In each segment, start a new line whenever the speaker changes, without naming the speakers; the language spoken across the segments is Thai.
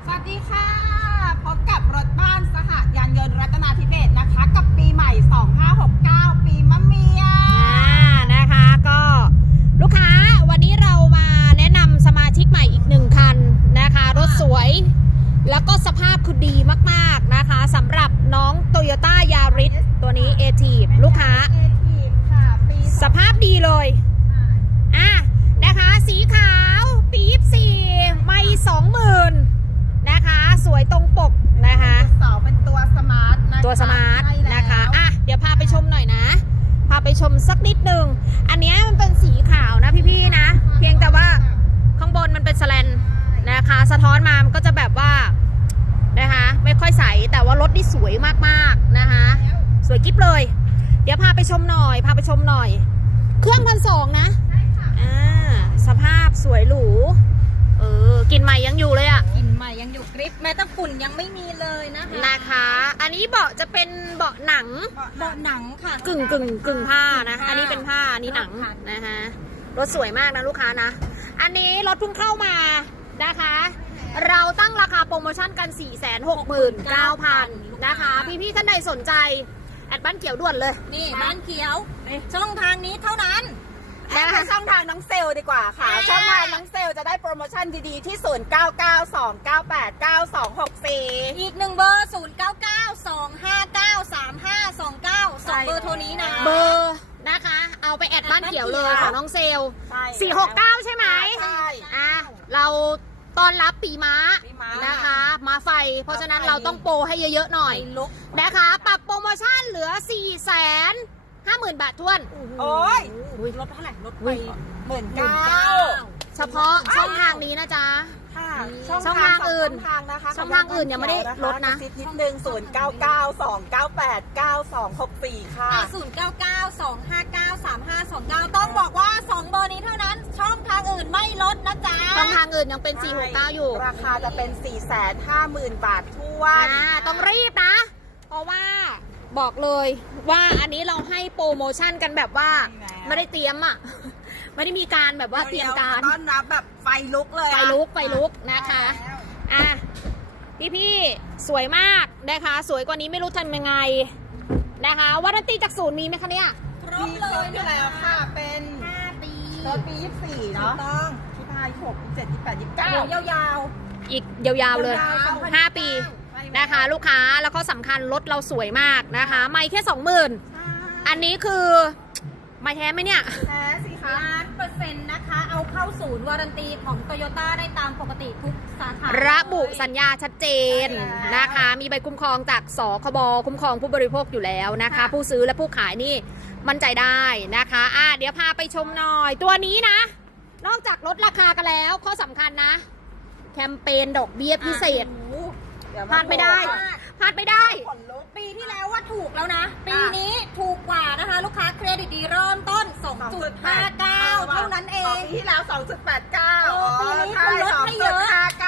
สวัสดีค่ะพบกับรถบ้านสหยานยนต์รัตนาธิเบศรนะคะกับปีใหม่ 2569 ปีมะเมีย
นะคะก็ลูกค้าวันนี้เรามาแนะนำสมาชิกใหม่อีก1คันนะคะรถสวยแล้วก็สภาพคือดีมากๆนะคะสำหรับน้อง Toyota Yaris ตัวนี้ Active ลูกค้าสภาพดีเลยนะคะสีขาวปี24ไม่20,000นะคะสวยตรงปกนะคะ
เป็นตัวสมาร์ทนะคะ
ตัวสมาร์ทนะคะเดี๋ยวพาไปชมหน่อยนะพาไปชมสักนิดหนึ่งอันนี้มันเป็นสีขาวนะพี่ๆนะเพียงแต่ว่าข้างบนมันเป็นสแลนนะคะสะท้อนมามันก็จะแบบว่านะคะไม่ค่อยใสแต่ว่ารถนี่สวยมากๆนะคะสวยกิ๊บเลยเดี๋ยวพาไปชมหน่อยเครื่อง1,200นะสภาพสวยหรูกลิ่นใหม่ยังอยู่เลยอ่ะ
กลิ่นใหม่ยังอยู่กริปแม้แต่ฝุ่นยังไม่มีเลย
นะคะอันนี้เบาะจะเป็นเบาะหนัง
ค่ะ
กึ่งผ้านะอันนี้เป็นผ้าอันนี้หนังนะคะรถสวยมากนะลูกค้านะอันนี้รถเพิ่งเข้ามานะคะเราตั้งราคาโปรโมชั่นกัน 469,000 นะคะพี่ๆท่านใดสนใจแอดบ้านเขียวด่วนเลย
นี่บ้านเขียวช่องทางนี้เท่านั้นแอดไปช่องทางน้องเซลดีกว่าค่ะช่องทางน้องเซลจะได้โปรโมชั่นดีๆที่ 0992989264
อีก1เบอร์ 0992593529 2เบอร์โทรนี้นะเบอร์นะคะเอาไปแอดบ้านเขียวเลยของน้องเซล469ใช่ไหม
ใช่
เราต้อนรับปีม้านะคะมาไฟเพราะฉะนั้นเราต้องโปรให้เยอะๆหน่อยนะคะปรับโปรโมชั่นเหลือ 450,000 บาทท้วน
โอ้ย
ลดเท่าไหร่ลด
ไป19,000
เฉพาะช่องทางนี้นะจ๊ะช่องทางอื่นช่องทางอื่นยังไม่ได้ลดนะ
นิดนึง0992989264ค่ะ
0992593529ต้องบอกว่า2เบอร์นี้เท่านั้นช่องทางอื่นไม่ลดนะจ๊ะช่องทางอื่นยังเป็น469อยู่
ราคาจะเป็น 450,000 บาทท้วน
ต้องรีบนะเพราะว่าบอกเลยว่าอันนี้เราให้โปรโมชั่นกันแบบว่าไม่ได้เตรียมไม่ได้มีการแบบว่าเตรียมการ
ต้อนรับแบบไฟลุกเลย
ไฟลุกนะคะพี่สวยมากนะคะสวยกว่านี้ไม่รู้ทำยังไงนะคะวารันตีจากศูนย์มีไหมคะเนี่ย
ครบเลยอยู่แล้วค่ะเป็น5 ปีรถปี24เนาะต้อง26 27 28 29ยาว
อีกยาวๆเลย5 ปีนะคะลูกค้าแล้วก็สำคัญรถเราสวยมากนะคะไม่แค่ 20,000อันนี้คือไม่แท้ไหมเนี่ย
แท้สิคะ
100%นะคะเอาเข้าศูนย์วารันตีของโตโยต้าได้ตามปกติทุกสาขาระบุสัญญาชัดเจนนะคะมีใบคุ้มครองจากสคบคุ้มครองผู้บริโภคอยู่แล้วนะคะผู้ซื้อและผู้ขายนี่มั่นใจได้นะคะเดี๋ยวพาไปชมหน่อยตัวนี้นะนอกจากลดราคากันแล้วข้อสำคัญนะแคมเปญดอกเบี้ยพิเศษพลาดไม่ได้ปีที่แล้วว่าถูกแล้วนะปีนี้ถูกกว่านะคะลูกค้าเครดิตดีเริ่มต้น 2.59 เท่านั้นเอง
ปีที่แล้ว 2.89
ปีนี้คุณลดให้เยอะ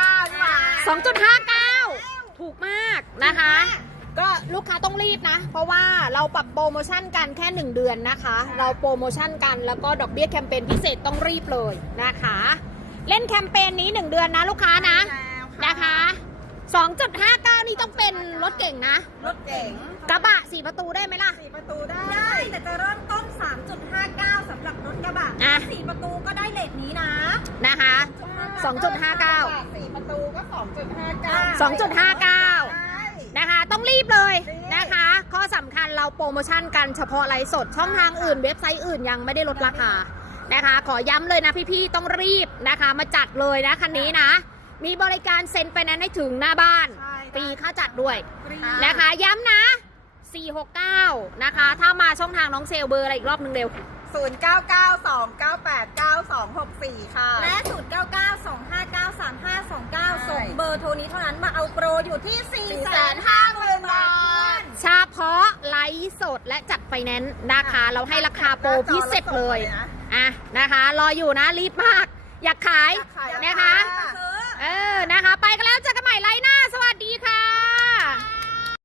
2.59 ถูกมากนะคะก็ลูกค้าต้องรีบนะเพราะว่าเราปรับโปรโมชั่นกันแค่1 เดือนนะคะเราโปรโมชั่นกันแล้วก็ดอกเบี้ยแคมเปญพิเศษต้องรีบเลยนะคะเล่นแคมเปญนี้1 เดือนนะลูกค้านะคะ2.59 นี่ต้องเป็นรถเก่งนะ
รถเก่ง
กระบะ4 ประตูได้ไหมล่ะ
4 ประตูได้
แต่จะเริ่มต้น 3.59 สำหรับรถกระบะ4 ประตูก็ได้เลทนี้นะคะ 2.59
4 ประตูก็2.59
นะคะต้องรีบเลยนะคะข้อสำคัญเราโปรโมชั่นกันเฉพาะไลฟ์สดช่องทางอื่นเว็บไซต์อื่นยังไม่ได้ลดราคานะคะขอย้ำเลยนะพี่ๆต้องรีบนะคะมาจัดเลยนะคันนี้นะมีบริการเซ็นไฟแนนซ์ให้ถึงหน้าบ้านฟรีค่าจัดด้วยนะคะย้ำนะ469นะคะถ้ามาช่องทางน้องเซลเบอร์อะไรอีกรอบนึงเร็ว
0992989264ค่ะ
และ0992593529ส่งเบอร์โทรนี้เท่านั้นมาเอาโปรอยู่ที่ 450,000 บาทเฉพาะไลฟ์สดและจัดไฟแนนซ์นะคะเราให้ราคาโปรพิเศษเลยนะคะรออยู่นะรีบมากอยากขายนะคะนะคะไปกันแล้วเจอกันใหม่ไลฟ์หน้าสวัสดีค่ะ